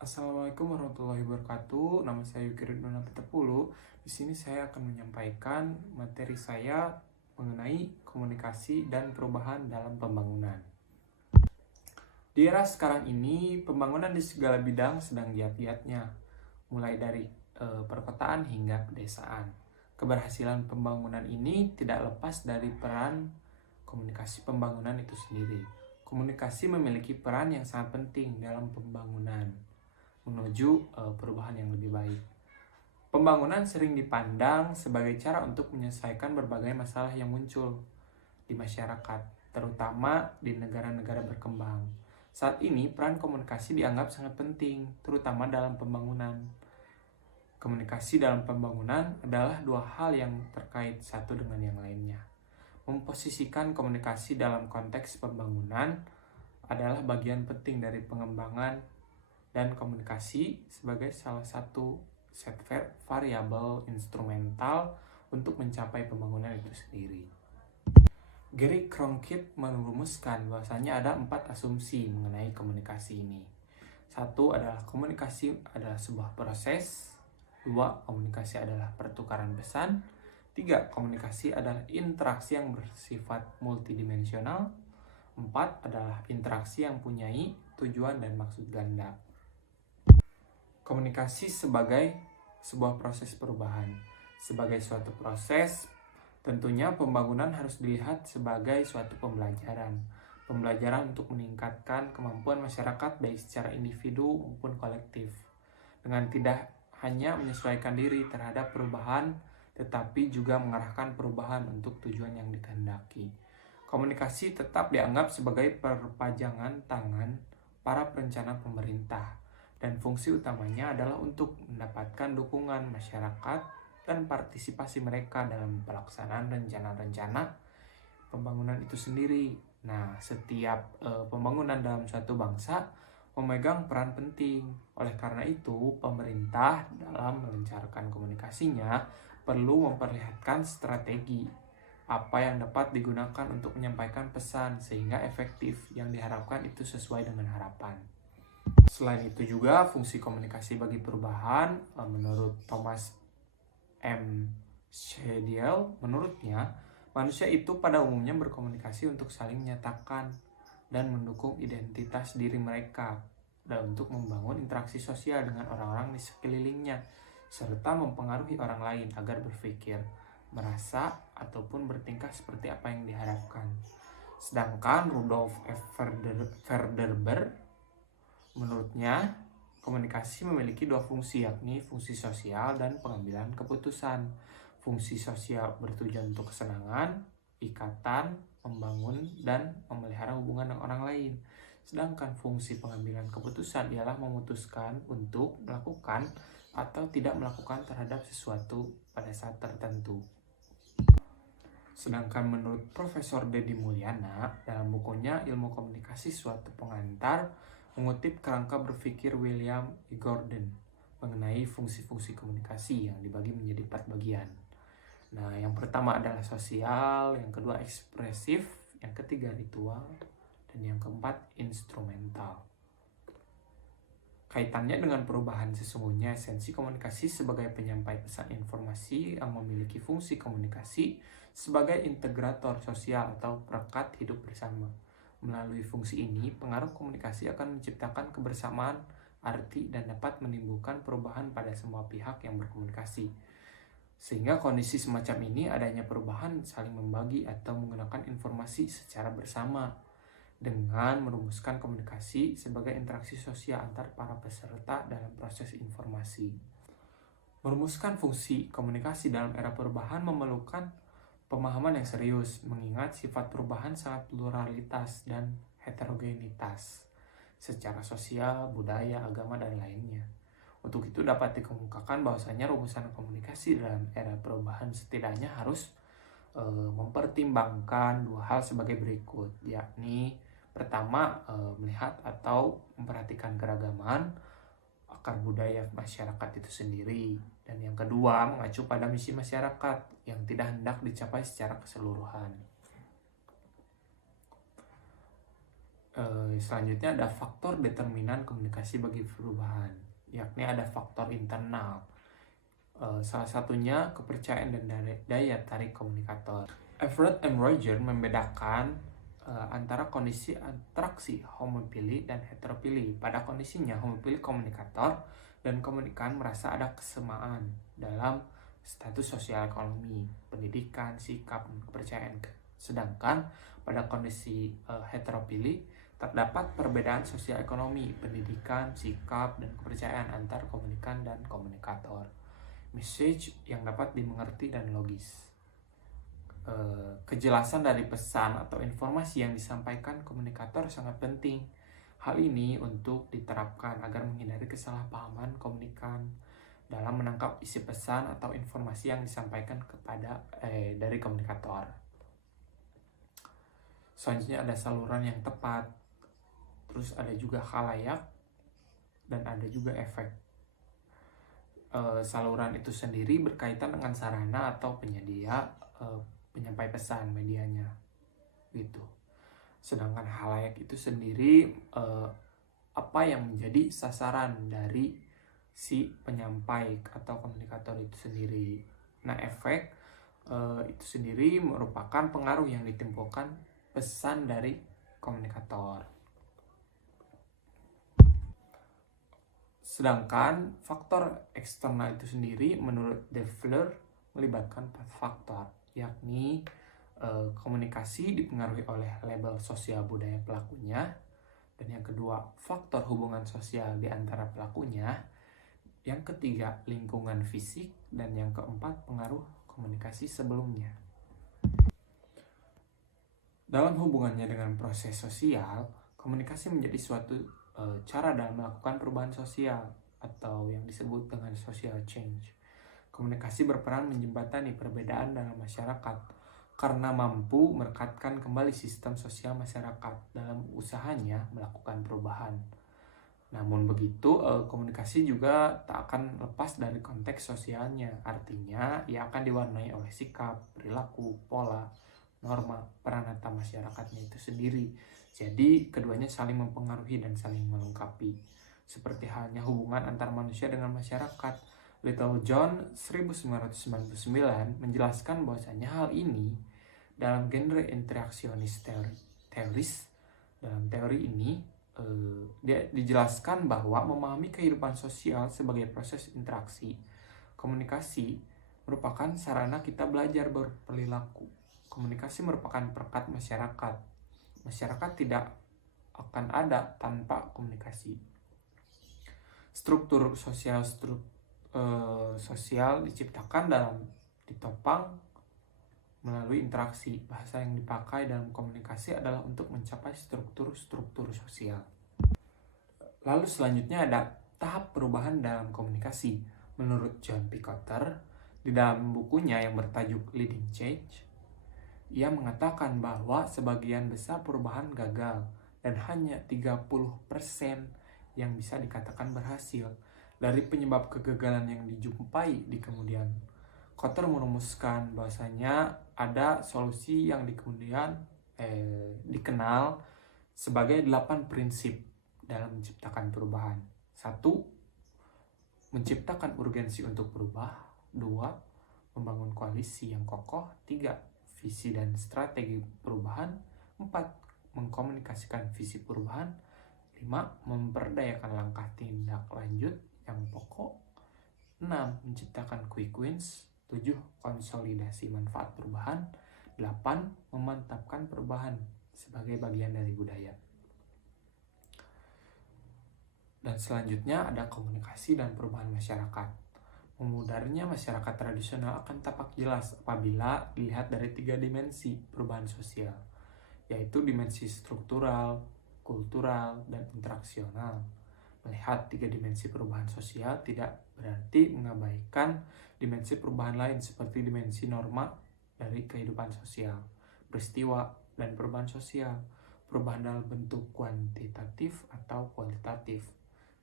Assalamualaikum warahmatullahi wabarakatuh. Nama saya Yuki Ridwana Pitepulu. Di sini saya akan menyampaikan materi saya mengenai komunikasi dan perubahan dalam pembangunan. Di era sekarang ini, pembangunan di segala bidang sedang giat-giatnya, mulai dari perkotaan hingga pedesaan. Keberhasilan pembangunan ini tidak lepas dari peran komunikasi pembangunan itu sendiri. Komunikasi memiliki peran yang sangat penting dalam pembangunan menuju perubahan yang lebih baik. Pembangunan sering dipandang sebagai cara untuk menyelesaikan berbagai masalah yang muncul di masyarakat, terutama di negara-negara berkembang. Saat ini, peran komunikasi dianggap sangat penting, terutama dalam pembangunan. Komunikasi dalam pembangunan adalah dua hal yang terkait satu dengan yang lainnya. Memposisikan komunikasi dalam konteks pembangunan adalah bagian penting dari pengembangan dan komunikasi sebagai salah satu set variabel instrumental untuk mencapai pembangunan itu sendiri. Gary Cronkite merumuskan bahwasanya ada 4 asumsi mengenai komunikasi ini. 1 adalah komunikasi adalah sebuah proses. 2, komunikasi adalah pertukaran pesan. 3, komunikasi adalah interaksi yang bersifat multidimensional. 4 adalah interaksi yang mempunyai tujuan dan maksud ganda. Komunikasi sebagai sebuah proses perubahan. Sebagai suatu proses, tentunya pembangunan harus dilihat sebagai suatu pembelajaran. Pembelajaran untuk meningkatkan kemampuan masyarakat baik secara individu maupun kolektif. Dengan tidak hanya menyesuaikan diri terhadap perubahan, tetapi juga mengarahkan perubahan untuk tujuan yang dikehendaki. Komunikasi tetap dianggap sebagai perpanjangan tangan para perencana pemerintah, dan fungsi utamanya adalah untuk mendapatkan dukungan masyarakat dan partisipasi mereka dalam pelaksanaan rencana-rencana pembangunan itu sendiri. Nah, setiap pembangunan dalam suatu bangsa memegang peran penting. Oleh karena itu, pemerintah dalam melancarkan komunikasinya perlu memperlihatkan strategi apa yang dapat digunakan untuk menyampaikan pesan sehingga efektif yang diharapkan itu sesuai dengan harapan. Selain itu juga fungsi komunikasi bagi perubahan, menurut Thomas M. Shediel, menurutnya manusia itu pada umumnya berkomunikasi untuk saling menyatakan dan mendukung identitas diri mereka dan untuk membangun interaksi sosial dengan orang-orang di sekelilingnya serta mempengaruhi orang lain agar berpikir, merasa, ataupun bertingkah seperti apa yang diharapkan. Sedangkan Rudolf F. Verderber, menurutnya, komunikasi memiliki dua fungsi, yakni fungsi sosial dan pengambilan keputusan. Fungsi sosial bertujuan untuk kesenangan, ikatan, membangun, dan memelihara hubungan dengan orang lain. Sedangkan fungsi pengambilan keputusan ialah memutuskan untuk melakukan atau tidak melakukan terhadap sesuatu pada saat tertentu. Sedangkan menurut Profesor Deddy Mulyana, dalam bukunya Ilmu Komunikasi Suatu Pengantar, mengutip kerangka berpikir William E. Gordon mengenai fungsi-fungsi komunikasi yang dibagi menjadi 4 bagian. Nah, yang pertama adalah sosial, yang kedua ekspresif, yang ketiga ritual, dan yang keempat instrumental. Kaitannya dengan perubahan sesungguhnya, esensi komunikasi sebagai penyampai pesan informasi yang memiliki fungsi komunikasi sebagai integrator sosial atau perekat hidup bersama. Melalui fungsi ini, pengaruh komunikasi akan menciptakan kebersamaan, arti, dan dapat menimbulkan perubahan pada semua pihak yang berkomunikasi. Sehingga kondisi semacam ini adanya perubahan saling membagi atau menggunakan informasi secara bersama dengan merumuskan komunikasi sebagai interaksi sosial antar para peserta dalam proses informasi. Merumuskan fungsi komunikasi dalam era perubahan memerlukan pemahaman yang serius, mengingat sifat perubahan sangat pluralitas dan heterogenitas secara sosial, budaya, agama, dan lainnya. Untuk itu dapat dikemukakan bahwasanya rumusan komunikasi dalam era perubahan setidaknya harus mempertimbangkan dua hal sebagai berikut, yakni pertama, melihat atau memperhatikan keragaman akar budaya masyarakat itu sendiri, dan yang kedua mengacu pada misi masyarakat yang tidak hendak dicapai secara keseluruhan. Selanjutnya ada faktor determinan komunikasi bagi perubahan, yakni ada faktor internal. Salah satunya kepercayaan dan daya tarik komunikator. Everett and Roger membedakan antara kondisi interaksi homofili dan heteropili. Pada kondisinya, homofili komunikator dan komunikan merasa ada kesamaan dalam status sosial ekonomi, pendidikan, sikap, dan kepercayaan. Sedangkan pada kondisi heteropili, terdapat perbedaan sosial ekonomi, pendidikan, sikap, dan kepercayaan antar komunikan dan komunikator. Message yang dapat dimengerti dan logis. Kejelasan dari pesan atau informasi yang disampaikan komunikator sangat penting. Hal ini untuk diterapkan agar menghindari kesalahpahaman komunikan dalam menangkap isi pesan atau informasi yang disampaikan dari komunikator. Selanjutnya ada saluran yang tepat, terus ada juga khalayak, dan ada juga efek. Saluran itu sendiri berkaitan dengan sarana atau penyedia penyampai pesan medianya gitu. Sedangkan khalayak itu sendiri apa yang menjadi sasaran dari si penyampai atau komunikator itu sendiri. Nah, efek itu sendiri merupakan pengaruh yang ditimbulkan pesan dari komunikator. Sedangkan faktor eksternal itu sendiri menurut De Fleur melibatkan 4 faktor, yakni komunikasi dipengaruhi oleh label sosial budaya pelakunya, dan yang kedua faktor hubungan sosial di antara pelakunya, yang ketiga lingkungan fisik, dan yang keempat pengaruh komunikasi sebelumnya. Dalam hubungannya dengan proses sosial, komunikasi menjadi suatu cara dalam melakukan perubahan sosial atau yang disebut dengan social change. Komunikasi berperan menjembatani perbedaan dalam masyarakat karena mampu merekatkan kembali sistem sosial masyarakat dalam usahanya melakukan perubahan. Namun begitu, komunikasi juga tak akan lepas dari konteks sosialnya. Artinya, ia akan diwarnai oleh sikap, perilaku, pola, norma, peranata masyarakatnya itu sendiri. Jadi, keduanya saling mempengaruhi dan saling melengkapi. Seperti halnya hubungan antar manusia dengan masyarakat. Little John 1999 menjelaskan bahwasanya hal ini dalam genre interaksionis teoris. Dalam teori ini dia dijelaskan bahwa memahami kehidupan sosial sebagai proses interaksi komunikasi merupakan sarana kita belajar berperilaku. Komunikasi merupakan perekat masyarakat. Masyarakat tidak akan ada tanpa komunikasi. Struktur sosial diciptakan ditopang melalui interaksi. Bahasa yang dipakai dalam komunikasi adalah untuk mencapai struktur sosial. Lalu selanjutnya ada tahap perubahan dalam komunikasi. Menurut John P. Kotter, di dalam bukunya yang bertajuk Leading Change, ia mengatakan bahwa sebagian besar perubahan gagal dan hanya 30% yang bisa dikatakan berhasil. Dari penyebab kegagalan yang dijumpai di kemudian, Kotter merumuskan bahwasanya ada solusi yang dikenal sebagai 8 prinsip dalam menciptakan perubahan. 1. Menciptakan urgensi untuk berubah. 2. Membangun koalisi yang kokoh. 3. Visi dan strategi perubahan. 4. Mengkomunikasikan visi perubahan. 5. Memperdayakan langkah tindak lanjut yang pokok. 6. Menciptakan quick wins. 7. Konsolidasi manfaat perubahan. 8. Memantapkan perubahan sebagai bagian dari budaya. Dan selanjutnya ada komunikasi dan perubahan masyarakat. Memudarnya masyarakat tradisional akan tampak jelas apabila dilihat dari 3 dimensi perubahan sosial, yaitu dimensi struktural, kultural, dan interaksional. Melihat 3 dimensi perubahan sosial tidak berarti mengabaikan dimensi perubahan lain seperti dimensi norma dari kehidupan sosial, peristiwa, dan perubahan sosial, perubahan dalam bentuk kuantitatif atau kualitatif,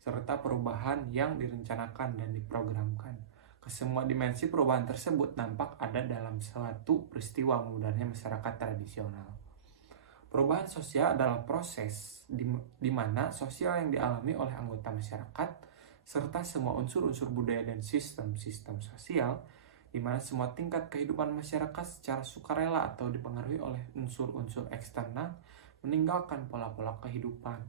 serta perubahan yang direncanakan dan diprogramkan. Kesemua dimensi perubahan tersebut nampak ada dalam suatu peristiwa memudarnya masyarakat tradisional. Perubahan sosial adalah proses di mana sosial yang dialami oleh anggota masyarakat serta semua unsur-unsur budaya dan sistem-sistem sosial di mana semua tingkat kehidupan masyarakat secara sukarela atau dipengaruhi oleh unsur-unsur eksternal meninggalkan pola-pola kehidupan,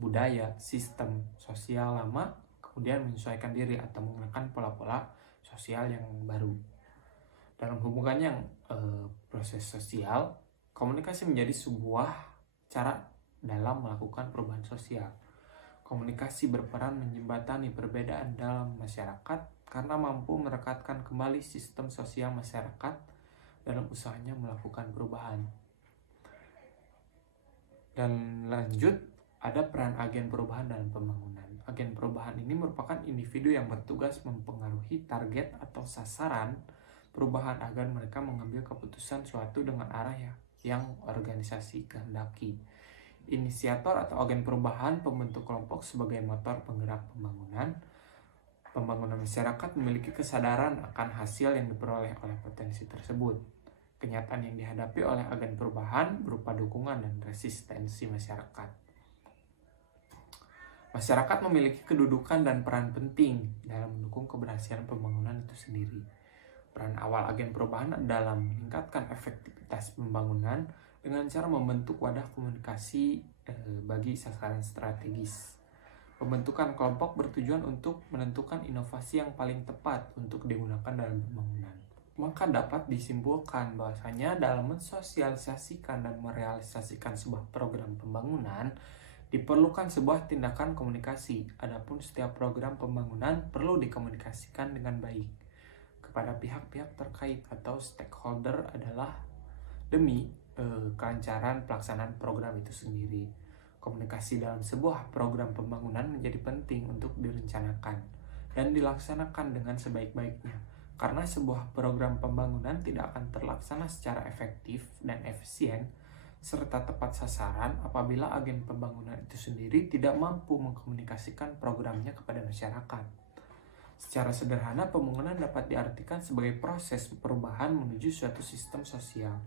budaya, sistem sosial lama, kemudian menyesuaikan diri atau menggunakan pola-pola sosial yang baru. Dalam hubungannya yang proses sosial, komunikasi menjadi sebuah cara dalam melakukan perubahan sosial. Komunikasi berperan menjembatani perbedaan dalam masyarakat karena mampu merekatkan kembali sistem sosial masyarakat dalam usahanya melakukan perubahan. Dan lanjut, ada peran agen perubahan dalam pembangunan. Agen perubahan ini merupakan individu yang bertugas mempengaruhi target atau sasaran perubahan agar mereka mengambil keputusan suatu dengan arah yang organisasi kehendaki. Inisiator atau agen perubahan pembentuk kelompok sebagai motor penggerak pembangunan. Pembangunan masyarakat memiliki kesadaran akan hasil yang diperoleh oleh potensi tersebut. Kenyataan yang dihadapi oleh agen perubahan berupa dukungan dan resistensi masyarakat. Masyarakat memiliki kedudukan dan peran penting dalam mendukung keberhasilan pembangunan itu sendiri. Peran awal agen perubahan adalah meningkatkan efektivitas pembangunan dengan cara membentuk wadah komunikasi bagi sasaran strategis. Pembentukan kelompok bertujuan untuk menentukan inovasi yang paling tepat untuk digunakan dalam pembangunan. Maka dapat disimpulkan bahwasanya dalam mensosialisasikan dan merealisasikan sebuah program pembangunan diperlukan sebuah tindakan komunikasi. Adapun setiap program pembangunan perlu dikomunikasikan dengan baik kepada pihak-pihak terkait atau stakeholder adalah demi kelancaran pelaksanaan program itu sendiri. Komunikasi dalam sebuah program pembangunan menjadi penting untuk direncanakan dan dilaksanakan dengan sebaik-baiknya, karena sebuah program pembangunan tidak akan terlaksana secara efektif dan efisien serta tepat sasaran apabila agen pembangunan itu sendiri tidak mampu mengkomunikasikan programnya kepada masyarakat. Secara sederhana, pembangunan dapat diartikan sebagai proses perubahan menuju suatu sistem sosial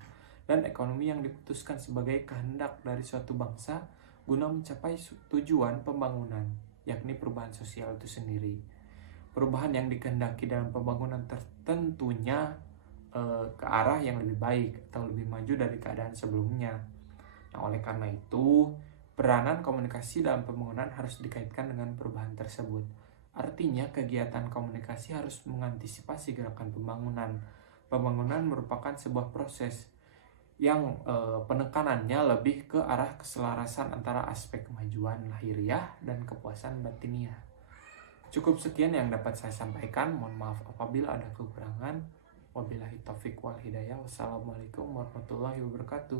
dan ekonomi yang diputuskan sebagai kehendak dari suatu bangsa guna mencapai tujuan pembangunan, yakni perubahan sosial itu sendiri. Perubahan yang dikehendaki dalam pembangunan tentunya ke arah yang lebih baik atau lebih maju dari keadaan sebelumnya. Nah, oleh karena itu, peranan komunikasi dalam pembangunan harus dikaitkan dengan perubahan tersebut. Artinya, kegiatan komunikasi harus mengantisipasi gerakan pembangunan. Pembangunan merupakan sebuah proses yang penekanannya lebih ke arah keselarasan antara aspek kemajuan lahiriah dan kepuasan batiniah. Cukup sekian yang dapat saya sampaikan. Mohon maaf apabila ada kekurangan. Wabillahi taufiq wal hidayah. Wassalamualaikum warahmatullahi wabarakatuh.